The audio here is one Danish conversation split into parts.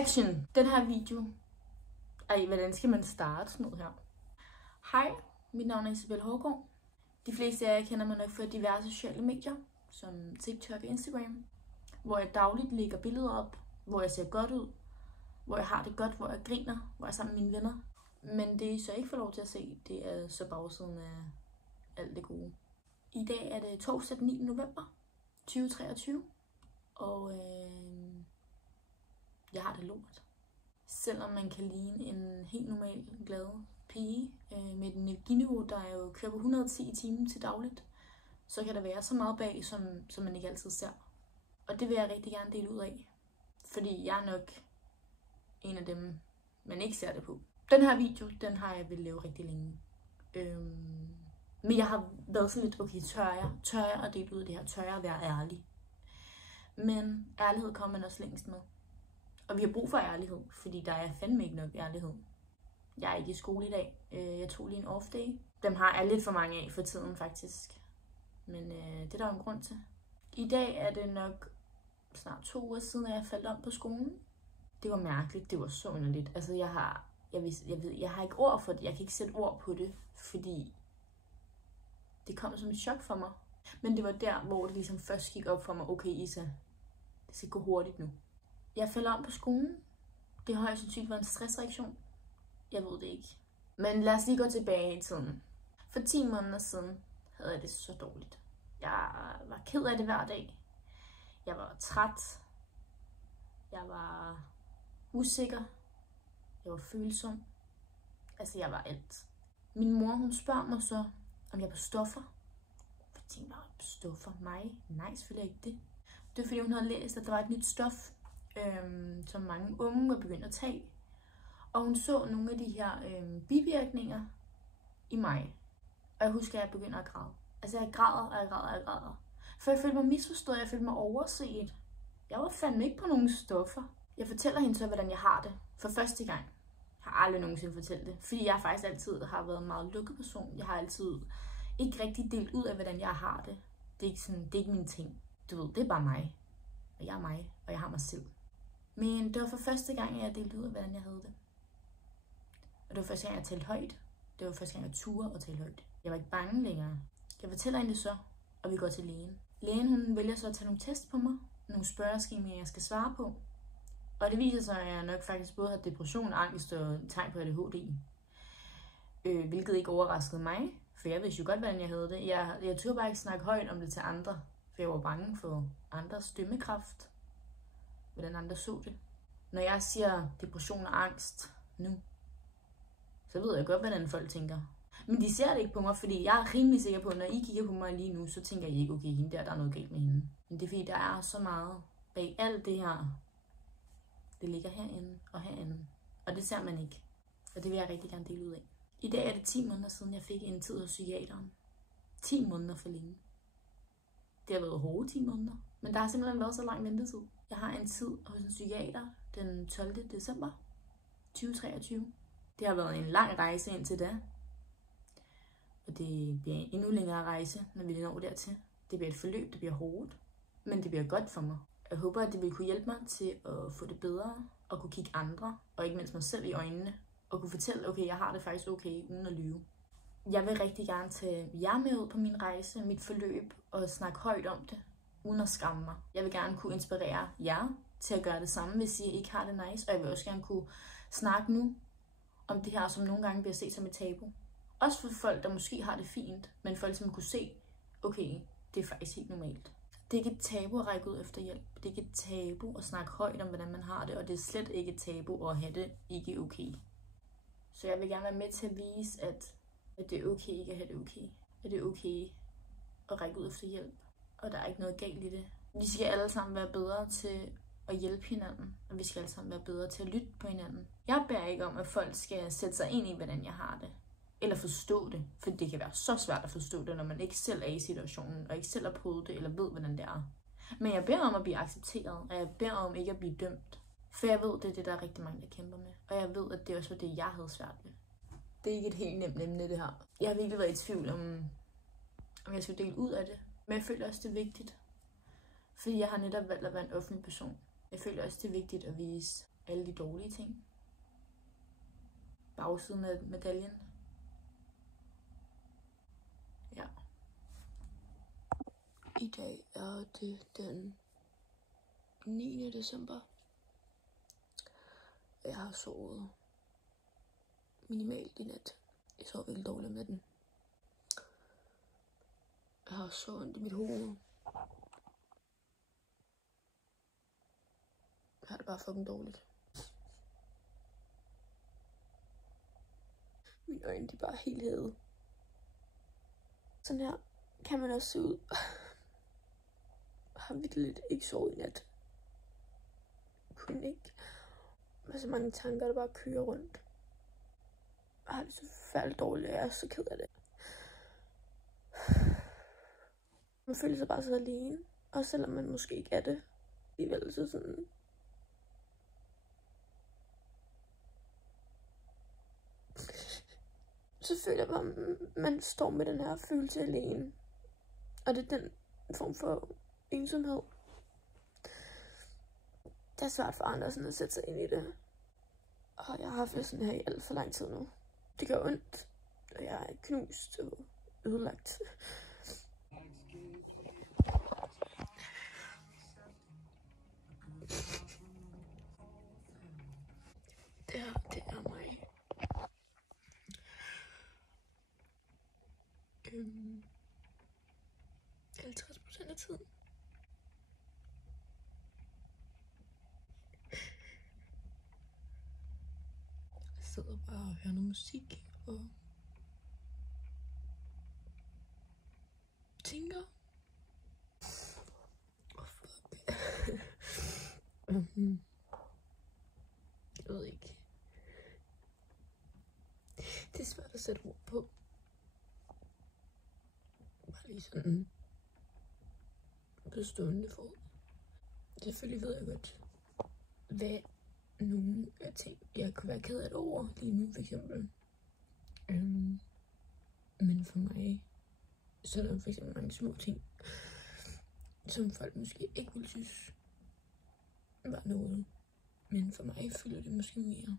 Action! Den her video. Hvordan skal man starte sådan noget her? Hej, mit navn er Isabel Hårgaard. De fleste af jer kender mig nok fra diverse sociale medier, som TikTok og Instagram, hvor jeg dagligt lægger billeder op, hvor jeg ser godt ud, hvor jeg har det godt, hvor jeg griner, hvor jeg er sammen med mine venner. Men det I så ikke får lov til at se, det er så bagsiden af alt det gode. I dag er det torsdag den 9. november 2023, og jeg har det lort. Selvom man kan ligne en helt normal glad pige med et energiniveau, der er jo kører på 110 i timen til dagligt, så kan der være så meget bag, som man ikke altid ser. Og det vil jeg rigtig gerne dele ud af, fordi jeg er nok en af dem, man ikke ser det på. Den her video, den har jeg vil lave rigtig længe. Men jeg har været sådan lidt, okay, tør jeg at dele ud af det her? Tør jeg at være ærlig? Men ærlighed kommer man også længst med. Og vi har brug for ærlighed, fordi der er fandme ikke nok ærlighed. Jeg er ikke i skole i dag. Jeg tog lige en off day. Dem har jeg lidt for mange af for tiden faktisk. Men det er der jo en grund til. I dag er det nok snart 2 uger siden, at jeg faldt om på skolen. Det var mærkeligt. Det var så underligt. Altså jeg har ikke ord for det. Jeg kan ikke sætte ord på det, fordi det kom som et chok for mig. Men det var der, hvor det ligesom først gik op for mig. Okay, Isa, det skal gå hurtigt nu. Jeg faldt om på skolen. Det har højst sandsynligt været en stressreaktion. Jeg ved det ikke. Men lad os lige gå tilbage i tiden. For 10 måneder siden havde jeg det så dårligt. Jeg var ked af det hver dag. Jeg var træt. Jeg var usikker. Jeg var følsom. Altså jeg var alt. Min mor, hun spørger mig så, om jeg er på stoffer. Jeg tænkte, på stoffer? Mig? Nej, selvfølgelig ikke det. Det er fordi hun havde læst, at der var et nyt stof, som mange unge var begyndt at tage. Og hun så nogle af de her bivirkninger i mig. Og jeg husker, at jeg begynder at græde. Altså jeg græder. For jeg følte mig misforstået, jeg følte mig overset. Jeg var fandme ikke på nogen stoffer. Jeg fortæller hende så, hvordan jeg har det. For første gang. Jeg har aldrig nogensinde fortalt det. Fordi jeg faktisk altid har været en meget lukket person. Jeg har altid ikke rigtig delt ud af, hvordan jeg har det. Det er ikke, sådan, det er ikke min ting. Du ved, det er bare mig. Og jeg er mig, og jeg har mig selv. Men det var for første gang, at jeg delte ud af, hvordan jeg havde det. Og det var første gang, jeg talte højt. Det var første gang, jeg turde at tale højt. Jeg var ikke bange længere. Jeg fortæller hende det så, og vi går til lægen. Lægen, hun vælger så at tage nogle tests på mig. Nogle spørgeskemaer, jeg skal svare på. Og det viser sig, at jeg nok faktisk både har depression, angst og tegn på ADHD. Hvilket ikke overraskede mig, for jeg vidste jo godt, hvordan jeg havde det. Jeg turde bare ikke snakke højt om det til andre, for jeg var bange for andres dømmekraft. Hvordan andre så det. Når jeg siger depression og angst nu, så ved jeg godt, hvordan folk tænker. Men de ser det ikke på mig, fordi jeg er rimelig sikker på, at når I kigger på mig lige nu, så tænker I ikke, okay, hende der er noget galt med hende. Men det er fordi, der er så meget bag alt det her. Det ligger herinde og herinde. Og det ser man ikke. Og det vil jeg rigtig gerne dele ud af. I dag er det 10 måneder siden, jeg fik en tid hos psykiateren. 10 måneder for længe. Det har været hårde 10 måneder. Men der har simpelthen været så lang ventetid. Jeg har en tid hos en psykiater den 12. december 2023. Det har været en lang rejse indtil da. Og det bliver en endnu længere rejse, når vi når dertil. Det bliver et forløb, det bliver hårdt. Men det bliver godt for mig. Jeg håber, at det vil kunne hjælpe mig til at få det bedre. Og kunne kigge andre, og ikke mindst mig selv i øjnene. Og kunne fortælle, okay, jeg har det faktisk okay, uden at lyve. Jeg vil rigtig gerne tage jer med ud på min rejse, mit forløb, og snakke højt om det, uden at skamme mig. Jeg vil gerne kunne inspirere jer til at gøre det samme, hvis I ikke har det nice. Og jeg vil også gerne kunne snakke nu om det her, som nogle gange bliver set som et tabu. Også for folk, der måske har det fint, men folk, som kunne se, okay, det er faktisk helt normalt. Det er ikke et tabu at række ud efter hjælp. Det er ikke et tabu at snakke højt om, hvordan man har det, og det er slet ikke et tabu at have det ikke okay. Så jeg vil gerne være med til at vise, at det er okay ikke at have det okay. At det er okay at række ud efter hjælp. Og der er ikke noget galt i det. Vi skal alle sammen være bedre til at hjælpe hinanden. Og vi skal alle sammen være bedre til at lytte på hinanden. Jeg beder ikke om, at folk skal sætte sig ind i, hvordan jeg har det. Eller forstå det. For det kan være så svært at forstå det, når man ikke selv er i situationen. Og ikke selv har prøvet det, eller ved, hvordan det er. Men jeg beder om at blive accepteret. Og jeg beder om ikke at blive dømt. For jeg ved, det er det, der er rigtig mange, der kæmper med. Og jeg ved, at det også var det, jeg havde svært ved. Det er ikke et helt nemt emne, det her. Jeg har virkelig været i tvivl om jeg skulle dele ud af det. Men jeg føler også, det er vigtigt. Fordi jeg har netop valgt at være en offentlig person. Jeg føler også, det er vigtigt at vise, alle de dårlige ting. Bagsiden af medaljen. Ja. I dag er det den 9. december. Jeg har sovet minimalt i nat. Jeg sov virkelig dårligt om natten. Jeg har så ondt i mit hoved. Jeg har det bare fucking dårligt. Mine øjne, de er bare helt hævet. Sådan her kan man også se ud. Jeg har virkelig ikke sovet i nat. Jeg kunne ikke. Der er så mange tanker, der bare kører rundt. Jeg har det så forfærdeligt dårligt, jeg er så ked af det. Man føler sig bare så alene. Og selvom man måske ikke er det. Alligevel så sådan. Så føler jeg bare, at man står med den her følelse alene. Og det er den form for ensomhed. Det er svært for andre sådan at sætte sig ind i det. Og jeg har haft det sådan her i alt for lang tid nu. Det gør ondt, og jeg er knust og ødelagt. Det er mig. 50% af tiden. Jeg sidder bare og hører noget musik og tænker. Fuck. Jeg ved ikke. Det er svært at sætte ord på. Bare lige sådan på stående fod. Selvfølgelig ved jeg godt, hvad nogle af ting, jeg kunne være ked af det over lige nu, for eksempel. Men for mig, så er der for eksempel mange små ting, som folk måske ikke ville synes var noget. Men for mig føler det måske mere.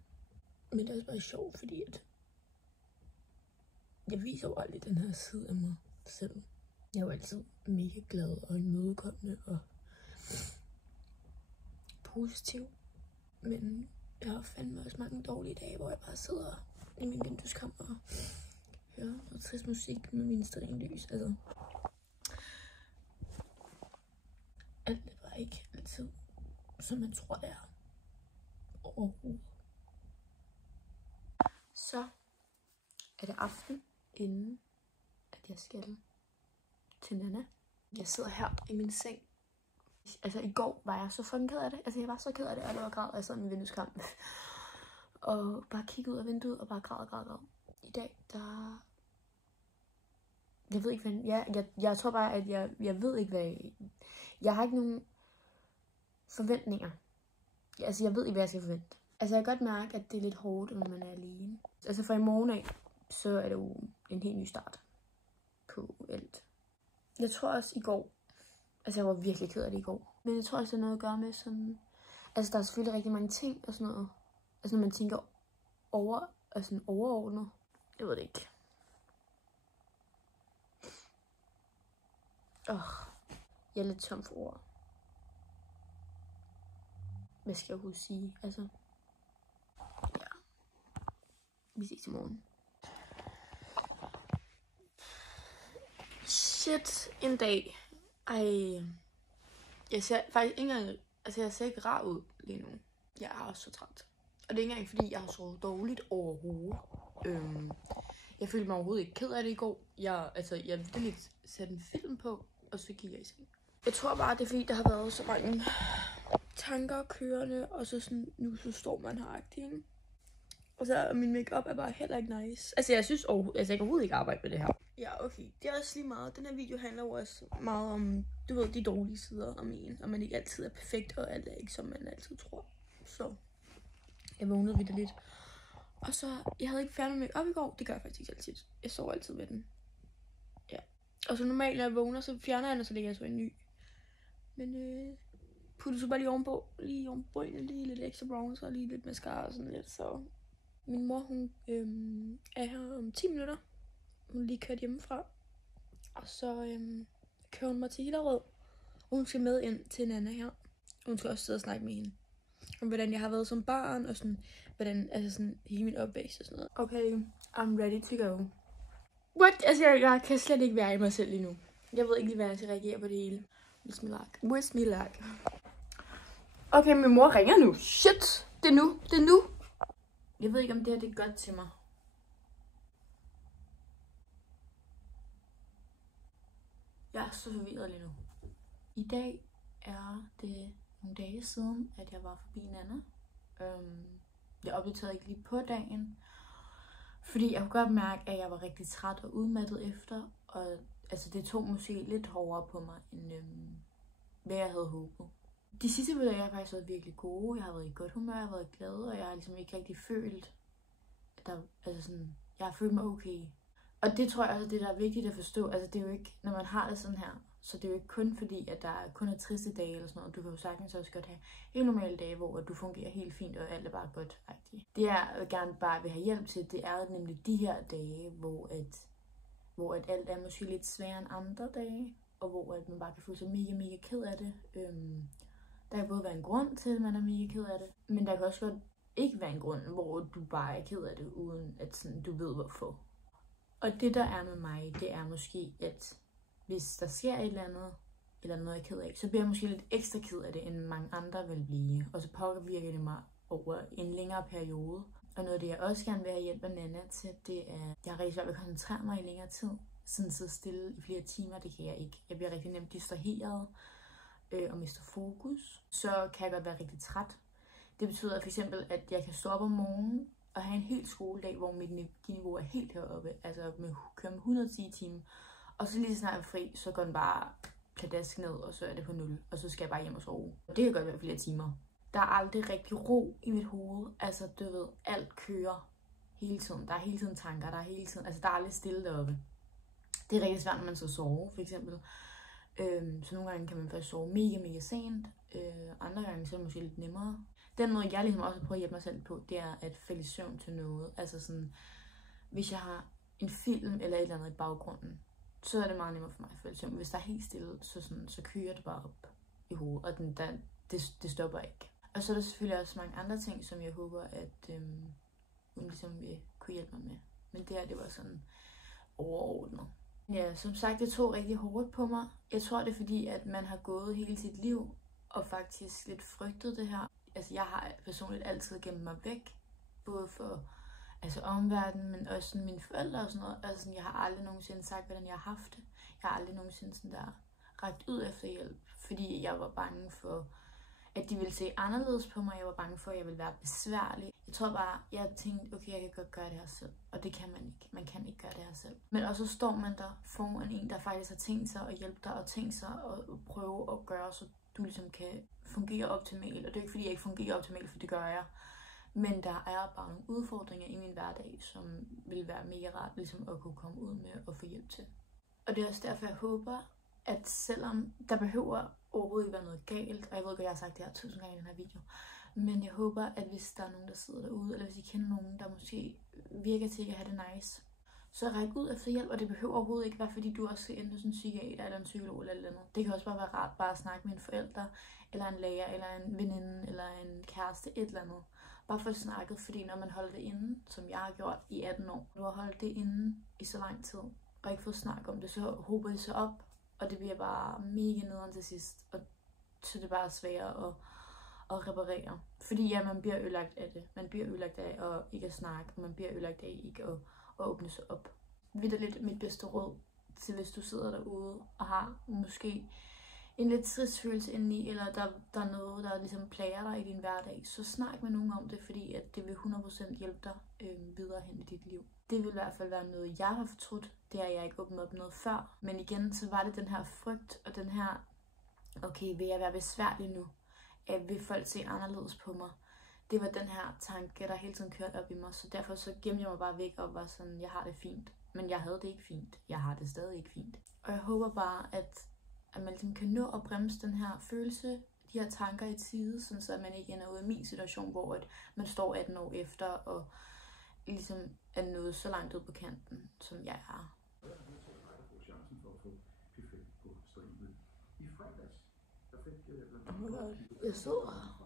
Men det er også bare sjovt, fordi at jeg viser jo aldrig den her side af mig selv. Jeg er jo altid mega glad og imødekommende og positiv. Men jeg har fandme også mange dårlige dage, hvor jeg bare sidder i min vindueskammer og hører noget trist musik med min stearinlys. Altså, alt er bare ikke altid, som man tror, det er. Overhovedet. Så er det aften, inden at jeg skal til Nana. Jeg sidder her i min seng. Altså i går var jeg så fucking ked af det. Altså jeg var så ked af det, og jeg var græd, og jeg sad i min vindueskamp. Og bare kiggede ud af vinduet og bare græd. I dag, der... Jeg ved ikke, hvad... Jeg tror bare, at jeg ved ikke, hvad... Jeg har ikke nogen forventninger. Altså jeg ved ikke, hvad jeg skal forvente. Altså jeg kan godt mærke, at det er lidt hårdt, når man er alene. Altså fra i morgen af, så er det jo en helt ny start på alt. Jeg tror også i går, altså jeg var virkelig ked af det i går. Men jeg tror også, det er noget at gøre med sådan... Altså der er selvfølgelig rigtig mange ting og sådan noget. Altså når man tænker overordnet. Jeg ved det ikke. Jeg er lidt tom for ord. Hvad skal jeg overhovedet sige? Altså... Ja. Vi ses i morgen. Shit, en dag. Ej. Jeg ser faktisk ikke engang... Altså, jeg ser ikke rar ud lige nu. Jeg er også så træt. Og det er ikke engang, fordi jeg har sovet dårligt overhovedet. Jeg følte mig overhovedet ikke ked af det i går. Jeg ville lidt sætte en film på, og så gik jeg i seng. Jeg tror bare, det er fordi, der har været så mange tanker kørende, og så sådan, nu så står man her-agtigt, ikke? Og så min makeup er bare heller ikke nice. Altså, jeg synes jeg kan overhovedet ikke arbejde med det her. Ja, okay. Det er også lige meget. Den her video handler jo også meget om, du ved, de dårlige sider af en. Og man ikke altid er perfekt, og alt er ikke, som man altid tror. Så jeg vågnede vidt lidt. Og så, jeg havde ikke fjernet makeup i går. Det gør jeg faktisk ikke altid. Jeg sover altid med den. Ja. Og så normalt, når jeg vågner, så fjerner jeg den, og så lægger jeg så en ny. Men puttede så bare lige ovenpå. Lige ovenpå brynene, lige lidt ekstra bronzer og lige lidt mascara og sådan lidt. Så min mor, hun er her om 10 minutter. Hun er lige kørt hjemmefra. Og så kører hun mig til Hillerød. Og hun skal med ind til Nana her. Hun skal også sidde og snakke med hende. Om hvordan jeg har været som barn, og sådan, hvordan, altså sådan, hele min opvækst og sådan noget. Okay, I'm ready to go. What? Altså, jeg kan slet ikke være i mig selv lige nu. Jeg ved ikke lige, hvad jeg skal reagere på det hele. Wish me luck. Okay, min mor ringer nu. Shit! Det er nu. Jeg ved ikke, om det her det er godt til mig. Jeg er så forvirret lige nu. I dag er det nogle dage siden, at jeg var forbi Nana. Jeg opdaterede ikke lige på dagen, fordi jeg kunne godt mærke, at jeg var rigtig træt og udmattet efter. Og altså, det tog måske lidt hårdere på mig, end hvad jeg havde håbet. De sidste par dage har faktisk været virkelig gode. Jeg har været i godt humør, jeg har været glad, og jeg har ligesom ikke rigtig følt, at der, altså sådan, jeg har følt mig okay. Og det tror jeg også, det der er vigtigt at forstå. Altså, det er jo ikke, når man har det sådan her, så det er jo ikke kun fordi, at der kun er triste dage eller sådan noget. Du kan jo sagtens også godt have helt normale dage, hvor du fungerer helt fint, og alt er bare godt. Det jeg gerne bare vil have hjælp til, det er nemlig de her dage, hvor alt er måske lidt sværere end andre dage, og hvor at man bare kan føle sig mega ked af det. Der kan både være en grund til, at man er mega ked af det, men der kan også godt ikke være en grund, hvor du bare er ked af det, uden at sådan, du ved hvorfor. Og det der er med mig, det er måske, at hvis der sker et eller noget jeg er ked af, så bliver jeg måske lidt ekstra ked af det, end mange andre vil blive. Og så påvirker det mig over en længere periode. Og noget af det, jeg også gerne vil have hjælp af Nana til, det er, jeg har rigtig svært ved at koncentrere mig i længere tid. Sådan sidde stille i flere timer, det kan jeg ikke. Jeg bliver rigtig nemt distraheret og mister fokus. Så kan jeg godt være rigtig træt. Det betyder for eksempel, at jeg kan stå op om morgenen og have en hel skoledag, hvor mit energiniveau er helt heroppe. Altså køre med 110 timer. Og så lige så snart jeg er fri, så går den bare pladask ned, og så er det på 0. Og så skal jeg bare hjem og sove. Og det kan godt være flere timer. Der er aldrig rigtig ro i mit hoved. Altså, du ved, alt kører hele tiden. Der er hele tiden tanker, der er hele tiden, altså der er aldrig stille deroppe. Det er rigtig svært, når man så sover, for eksempel. Så nogle gange kan man først sove mega sent. Andre gange så er det måske lidt nemmere. Den måde, jeg ligesom også prøver at hjælpe mig selv på, det er at falde i søvn til noget. Altså sådan, hvis jeg har en film eller et eller andet i baggrunden, så er det meget nemmere for mig at falde i søvn. Hvis der er helt stille, så kører det bare op i hovedet, og det stopper ikke. Og så er der selvfølgelig også mange andre ting, som jeg håber, at hun ligesom vil kunne hjælpe mig med. Men det her, det var sådan overordnet. Ja, som sagt, det tog rigtig hårdt på mig. Jeg tror, det er fordi, at man har gået hele sit liv og faktisk lidt frygtet det her. Altså, jeg har personligt altid gemt mig væk, både for omverdenen, men også sådan mine forældre og sådan noget. Altså, sådan, jeg har aldrig nogensinde sagt, hvordan jeg har haft det. Jeg har aldrig nogensinde sådan der rakt ud efter hjælp, fordi jeg var bange for, at de ville se anderledes på mig. Jeg var bange for, at jeg ville være besværlig. Jeg tror bare, jeg tænkte, okay, jeg kan godt gøre det her selv. Og det kan man ikke. Man kan ikke gøre det her selv. Men også så står man der foran en, der faktisk har tænkt sig at hjælpe dig, og tænkt sig at prøve at gøre, så du ligesom kan fungere optimalt. Og det er ikke fordi, jeg ikke fungerer optimalt, for det gør jeg. Men der er bare nogle udfordringer i min hverdag, som vil være mega rart ligesom at kunne komme ud med og få hjælp til. Og det er også derfor, jeg håber, at selvom der behøver overhovedet ikke være noget galt, og jeg ved godt, jeg har sagt det her 1000 gange i den her video, men jeg håber, at hvis der er nogen, der sidder derude, eller hvis I kender nogen, der måske virker til ikke at have det nice, så ræk ud efter hjælp, og det behøver overhovedet ikke være, fordi du også skal ende hos en psykiater eller en psykolog eller andet. Det kan også bare være rart bare at snakke med en forælder, eller en lærer, eller en veninde, eller en kæreste, et eller andet. Bare for at snakke, fordi når man holder det inde, som jeg har gjort i 18 år, du har holdt det inde i så lang tid, og ikke fået snak om det, så hober det sig op, og det bliver bare mega nederen til sidst, og så det er bare sværere at reparere. Fordi ja, man bliver ødelagt af det. Man bliver ødelagt af at ikke at snakke, og man bliver ødelagt af ikke at åbne sig op. Vitterligt mit bedste råd til, hvis du sidder derude og har måske en lidt trist følelse indeni, eller der er noget, der ligesom plager dig i din hverdag, så snak med nogen om det, fordi at det vil 100% hjælpe dig videre hen i dit liv. Det vil i hvert fald være noget, jeg har fortrudt. Det har jeg ikke åbnet op noget før. Men igen, så var det den her frygt, og den her, okay, vil jeg være besværlig nu? Vil folk se anderledes på mig? Det var den her tanke, der hele tiden kørte op i mig, så derfor så gemte jeg mig bare væk og var sådan, jeg har det fint. Men jeg havde det ikke fint. Jeg har det stadig ikke fint. Og jeg håber bare, at man ligesom kan nå at bremse den her følelse de her tanker i tide, sådan så man ikke ender ud i min situation, hvor at man står 18 år efter og ligesom er nået så langt ud på kanten, som jeg er. Jeg sidder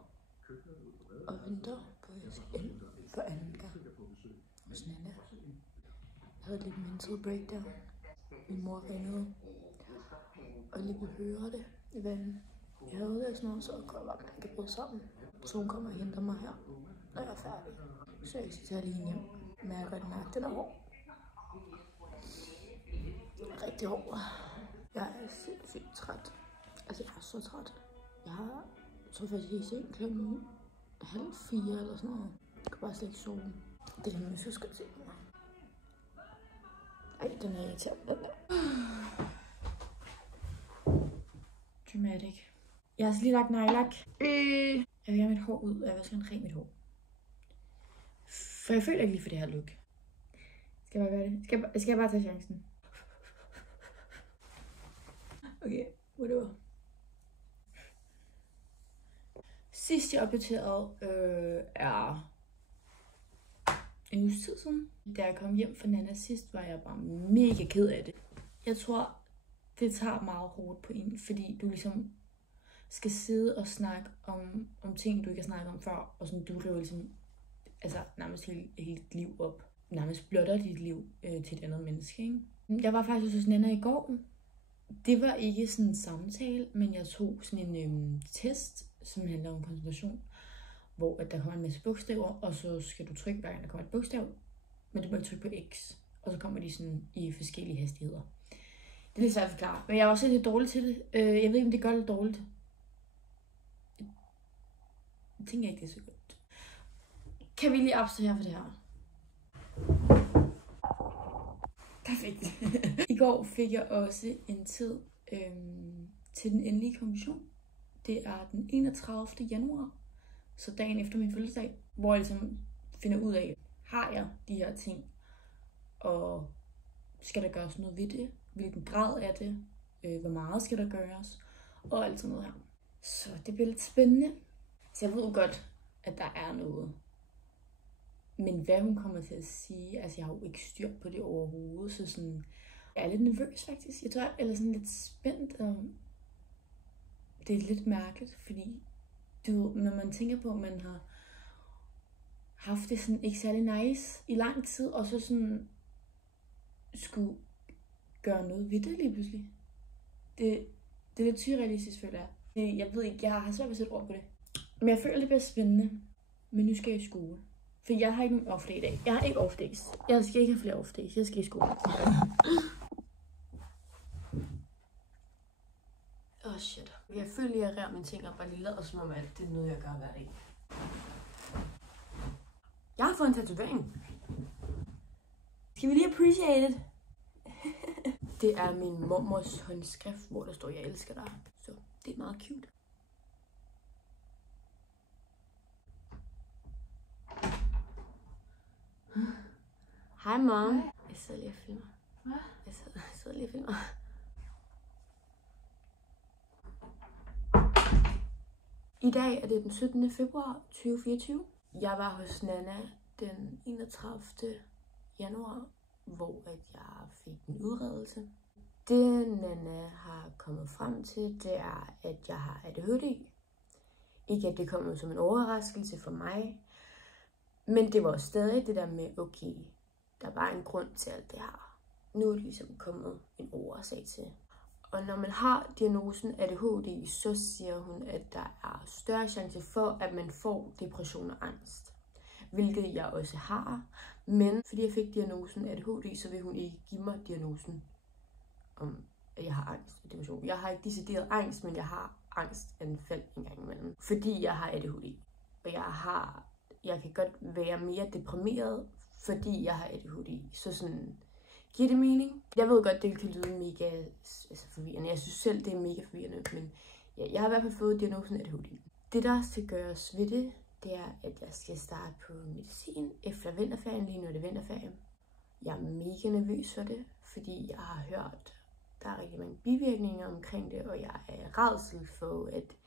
og venter på, at jeg skal ind for anden gang hos Nana. Jeg havde lidt mental breakdown. Min mor ringede og lige ville høre det i vandet. Jeg havde det sådan noget, så kunne jeg bare mærke, at jeg brød sammen. Så hun kommer og henter mig her, når jeg er færdig. Så jeg skal tage lige hjem, men jeg kan godt mærke, at den er hård. Rigtig hård. Jeg er sindssygt træt. Altså, jeg er så træt. Jeg tror faktisk, jeg er i seng klokken 3:30 eller sådan noget. Jeg kan bare slet ikke sove. Det er det, jeg skal se mig. Ej, den er irriterende, den der. Dramatic. Jeg har lige lagt nejlak. Jeg vil have mit hår ud, og jeg vil gerne rent mit hår. For jeg føler ikke lige for det her look. Skal jeg bare gøre det? Skal jeg bare tage chancen? Okay, whatever. Sidst jeg opdaterede er en uges tid siden. Da jeg kom hjem fra Nana sidst, var jeg bare mega ked af det. Jeg tror, det tager meget hårdt på en, fordi du ligesom skal sidde og snakke om ting, du ikke har snakket om før, og sådan, du river ligesom, altså nærmest hele dit liv op. Nærmest blotter dit liv til et andet menneske, ikke? Jeg var faktisk hos Nana i går. Det var ikke sådan en samtale, men jeg tog sådan en test, som handler om koncentration, hvor at der kommer en masse bogstaver, og så skal du trykke, hver gang der kommer et bogstav, men du må ikke trykke på X, og så kommer de sådan i forskellige hastigheder. Det er lidt svært at forklare, men jeg var også lidt dårlig til det. Jeg ved ikke, om det gør det dårligt. Jeg tænker ikke, det er så godt. Kan vi lige abstrahere for det her? Perfekt. I går fik jeg også en tid til den endelige konklusion. Det er den 31. januar, så dagen efter min fødselsdag, hvor jeg ligesom finder ud af, har jeg de her ting, og skal der gøres noget ved det? Hvilken grad er det? Hvor meget skal der gøres? Og alt sådan noget her. Så det bliver lidt spændende. Så jeg ved godt, at der er noget. Men hvad hun kommer til at sige, altså jeg har jo ikke styr på det overhovedet, så sådan, jeg er lidt nervøs faktisk. Jeg tror, eller sådan lidt spændt, og det er lidt mærkeligt, fordi når man tænker på, at man har haft det sådan ikke særlig nice i lang tid, og så sådan skulle gøre noget ved det lige pludselig. Det er lidt surrealistisk, føler jeg. Jeg ved ikke, jeg har svært ved at sætte ord på det. Men jeg føler, det bliver spændende. Men nu skal jeg i skole. For jeg har ikke nogen off-day i dag. Jeg har ikke off-days. Jeg skal ikke have flere off-days. Jeg skal i skole. Shit. Jeg føler, at jeg rær mine ting op og lige lader som om, at det er noget, jeg gør hver dag. Jeg har fået en tatovering. Skal vi lige appreciate it? Det er min mormors håndskrift, hvor der står, jeg elsker dig. Så det er meget cute. Hej mom. Jeg sidder lige og filmer. Hvad? Jeg sidder lige og filmer. I dag er det den 17. februar 2024. Jeg var hos Nana den 31. januar, hvor jeg fik en udredelse. Det Nana har kommet frem til, det er, at jeg har ADHD. Ikke at det kommer som en overraskelse for mig, men det var stadig det der med, okay, der var en grund til alt det her. Nu er det ligesom kommet en årsag til. Og når man har diagnosen ADHD, så siger hun, at der er større chance for, at man får depression og angst. Hvilket jeg også har. Men fordi jeg fik diagnosen ADHD, så vil hun ikke give mig diagnosen om, at jeg har angst og depression. Jeg har ikke decideret angst, men jeg har angstanfald en gang imellem. Fordi jeg har ADHD. Og jeg kan godt være mere deprimeret, fordi jeg har ADHD. Så sådan, giver det mening? Jeg ved godt, det kan lyde mega forvirrende. Jeg synes selv, det er mega forvirrende, men ja, jeg har i hvert fald fået diagnosen ADHD. Det, der skal gøres ved det, det er, at jeg skal starte på medicin efter vinterferien. Lige nu er det vinterferien. Jeg er mega nervøs for det, fordi jeg har hørt, der er rigtig mange bivirkninger omkring det, og jeg er rædsel for, at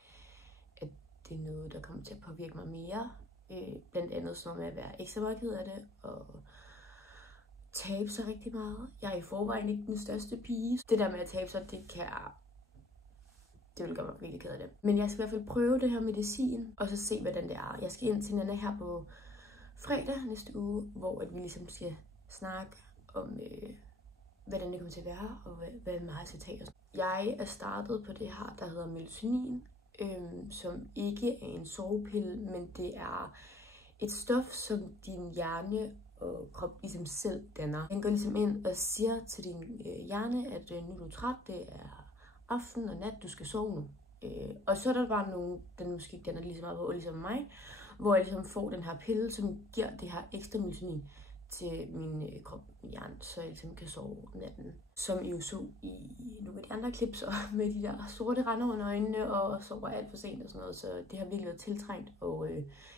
det er noget, der kommer til at påvirke mig mere. Blandt andet sådan noget med at være ekstra meget ked af det, og tabe sig rigtig meget. Jeg er i forvejen ikke den største pige. Det der med at tabe sig, det vil gøre mig virkelig ked af det. Men jeg skal i hvert fald prøve det her medicin, og så se, hvordan det er. Jeg skal ind til Nana her på fredag næste uge, hvor vi ligesom skal snakke om, hvordan det kommer til at være, og hvad meget skal tage. Jeg er startet på det her, der hedder melatonin, som ikke er en sovepille, men det er et stof, som din hjerne og krop ligesom selv danner. Den går ligesom ind og siger til din hjerne, at nu er du træt, det er aften og nat, du skal sove nu. Og så er der bare nogen, den måske ikke danner lige så meget på, ligesom mig, hvor jeg ligesom får den her pille, som giver det her ekstra melatonin til min krop, min hjerne, så jeg ligesom kan sove om natten. Som I jo så i nogle af de andre klips, og med de der sorte render under øjnene, og sover alt for sent og sådan noget, så det har virkelig været tiltrængt, og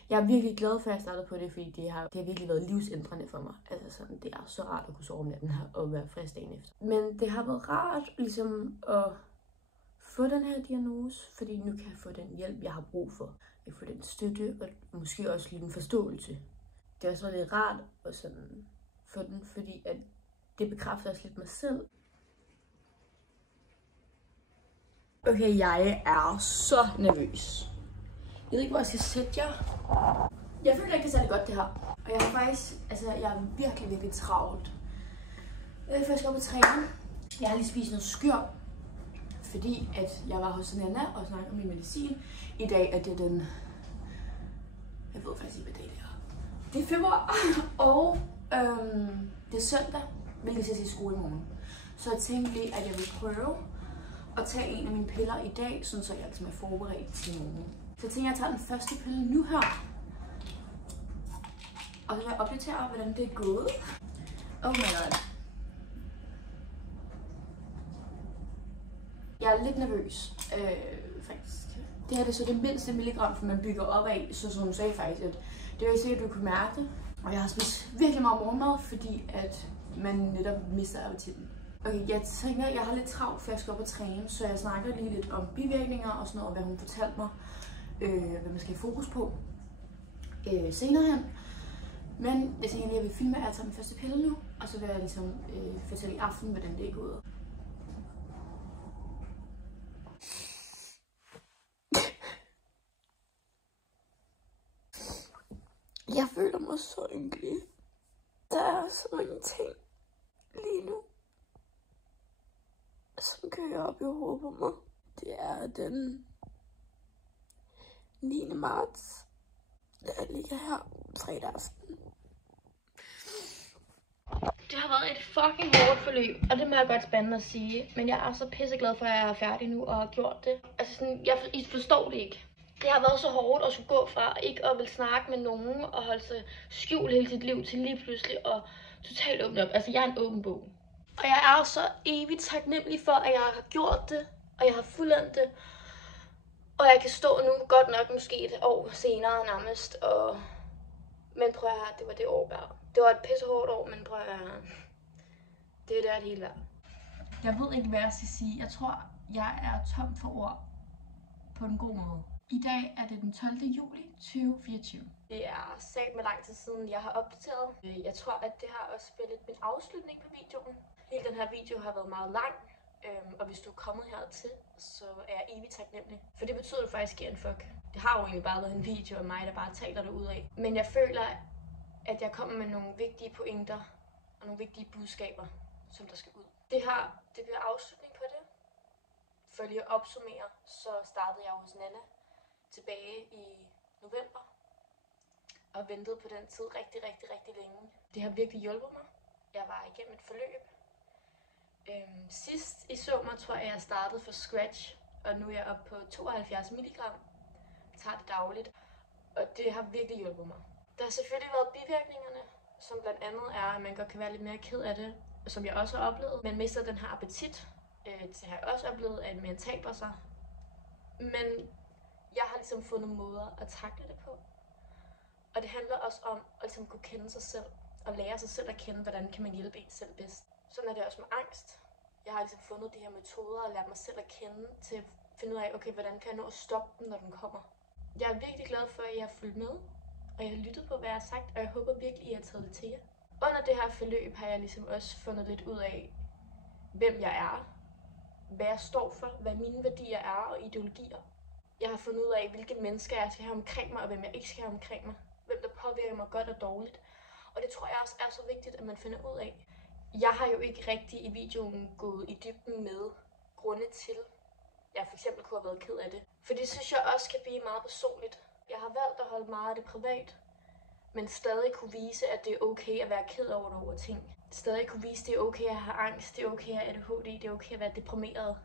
jeg er virkelig glad for, at jeg startede på det, fordi det har virkelig været livsændrende for mig. Altså sådan, det er så rart at kunne sove om natten her, og være frisk dagen efter. Men det har været rart, ligesom at få den her diagnose, fordi nu kan jeg få den hjælp, jeg har brug for. Jeg får den støtte, og måske også lidt en forståelse. Det er også været lidt rart at sådan få den, fordi at det bekræfter også lidt mig selv. Okay, jeg er så nervøs. Jeg ved ikke, hvor jeg skal sætte jer. Jeg føler ikke, det er særlig godt, det her. Og jeg har faktisk, jeg er virkelig, virkelig travlt. Før jeg skal op og træne. Jeg har lige spist noget skyr, fordi at jeg var hos Nana og snakkede om min medicin. I dag er det den, jeg ved faktisk ikke, hvad det er. Det er februar, og det er søndag, hvilket jeg skal til skole i morgen. Så jeg tænkte lige, at jeg vil prøve at tage en af mine piller i dag, sådan så jeg altså er forberedt til morgen. Så jeg tænker, at jeg tager den første pille nu her. Og så vil jeg opdatere, hvordan det er gået. Oh my god. Jeg er lidt nervøs, faktisk. Det her det er så det mindste milligram, for man bygger op af, så som hun sagde faktisk, at det er jo sikkert, at du kan mærke det. Og jeg har spist virkelig meget morgenmad, fordi at man netop mister appetitten. Okay, jeg tænker, at jeg har lidt travlt, for jeg skal op og træne, så jeg snakker lige lidt om bivirkninger og sådan noget, og hvad hun fortalte mig, hvad man skal have fokus på senere hen. Men jeg tænker lige, at jeg vil filme, at jeg tager den første pille nu, og så vil jeg ligesom fortælle i aften, hvordan det er gået. Jeg føler mig så ynkelig. Der er så mange ting lige nu, som kører op i hovedet på mig. Det er den 9. marts. Jeg ligger her fredag aften. Det har været et fucking hårdt forløb, og det må jeg godt spændende at sige. Men jeg er så pisseglad for, at jeg er færdig nu og har gjort det. Altså sådan, I forstår det ikke. Det har været så hårdt at skulle gå fra ikke at vil snakke med nogen og holde sig skjult hele sit liv til lige pludselig og totalt åbne op. Altså jeg er en åben bog. Og jeg er så evigt taknemmelig for, at jeg har gjort det, og jeg har fuldendt det. Og jeg kan stå nu godt nok måske et år senere nærmest. Men prøv at høre, det var det år værd. Det var et pissehårdt år, men prøv at høre, det er det hele værd. Jeg ved ikke, hvad jeg skal sige. Jeg tror, jeg er tom for ord på en god måde. I dag er det den 12. juli 2024. Det er sagt med lang tid siden, jeg har opdateret. Jeg tror, at det har også bliver lidt min afslutning på videoen. Hele den her video har været meget lang, og hvis du er kommet hertil, så er jeg evigt taknemmelig. For det betyder, at du faktisk giver en fuck. Det har jo egentlig bare været en video af mig, der bare taler det ud af. Men jeg føler, at jeg kommer med nogle vigtige pointer og nogle vigtige budskaber, som der skal ud. Det bliver afslutning på det. For lige at opsummere, så startede jeg hos Nana tilbage i november og ventede på den tid rigtig, rigtig, rigtig længe. Det har virkelig hjulpet mig. Jeg var igennem et forløb. Sidst I så mig, tror jeg startede fra scratch, og nu er jeg oppe på 72 milligram. Jeg tager det dagligt, og det har virkelig hjulpet mig. Der har selvfølgelig været bivirkningerne, som blandt andet er, at man godt kan være lidt mere ked af det, som jeg også har oplevet. Man mister den her appetit. Det har jeg også oplevet, at man taber sig. Men jeg har ligesom fundet måder at takle det på. Og det handler også om at ligesom kunne kende sig selv, og lære sig selv at kende, hvordan kan man hjælpe en selv bedst. Sådan er det også med angst. Jeg har ligesom fundet de her metoder og lært mig selv at kende til at finde ud af, okay, hvordan kan jeg nå at stoppe den, når den kommer. Jeg Jeg er virkelig glad for, at I har fulgt med, og jeg har lyttet på, hvad jeg har sagt, og jeg håber virkelig, at I har taget det til jer. Under det her forløb har jeg ligesom også fundet lidt ud af, hvem jeg er, hvad jeg står for, hvad mine værdier er og ideologier. Jeg har fundet ud af, hvilke mennesker jeg skal have omkring mig, og hvem jeg ikke skal have omkring mig. Hvem der påvirker mig godt og dårligt. Og det tror jeg også er så vigtigt, at man finder ud af. Jeg har jo ikke rigtig i videoen gået i dybden med grunde til, jeg for eksempel kunne have været ked af det. For det synes jeg også kan blive meget personligt. Jeg har valgt at holde meget af det privat, men stadig kunne vise, at det er okay at være ked over ting. Stadig kunne vise, at det er okay at have angst, det er okay at have ADHD, det er okay at være deprimeret.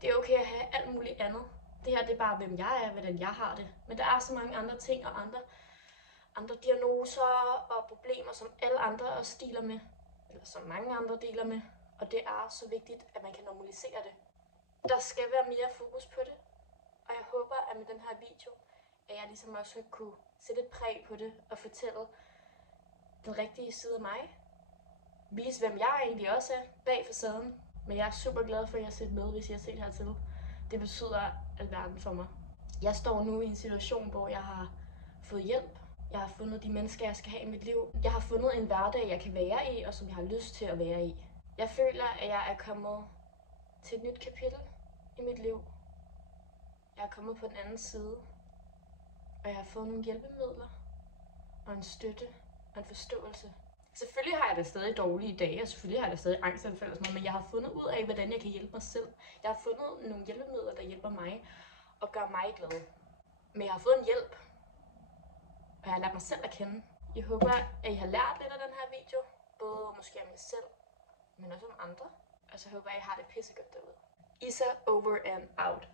Det er okay at have alt muligt andet. Det her, det er bare, hvem jeg er, hvordan jeg har det. Men der er så mange andre ting og andre diagnoser og problemer, som alle andre også dealer med. Eller som mange andre dealer med. Og det er så vigtigt, at man kan normalisere det. Der skal være mere fokus på det. Og jeg håber, at med den her video, at jeg ligesom også kunne sætte et præg på det og fortælle den rigtige side af mig. Vise, hvem jeg egentlig også er bag facaden. Men jeg er super glad for, at I har set med, hvis I har set hertil. Det betyder alverden for mig. Jeg står nu i en situation, hvor jeg har fået hjælp. Jeg har fundet de mennesker, jeg skal have i mit liv. Jeg har fundet en hverdag, jeg kan være i, og som jeg har lyst til at være i. Jeg føler, at jeg er kommet til et nyt kapitel i mit liv. Jeg er kommet på den anden side. Og jeg har fået nogle hjælpemidler, og en støtte, og en forståelse. Selvfølgelig har jeg da stadig dårlige dage, og selvfølgelig har jeg da stadig angstanfald og sådan noget, men jeg har fundet ud af, hvordan jeg kan hjælpe mig selv. Jeg har fundet nogle hjælpemidler, der hjælper mig og gør mig glad. Men jeg har fået en hjælp, og jeg har lært mig selv at kende. Jeg håber, at I har lært lidt af den her video, både måske om mig selv, men også om andre. Og så håber jeg, at I har det pissegodt derude. Isa over and out.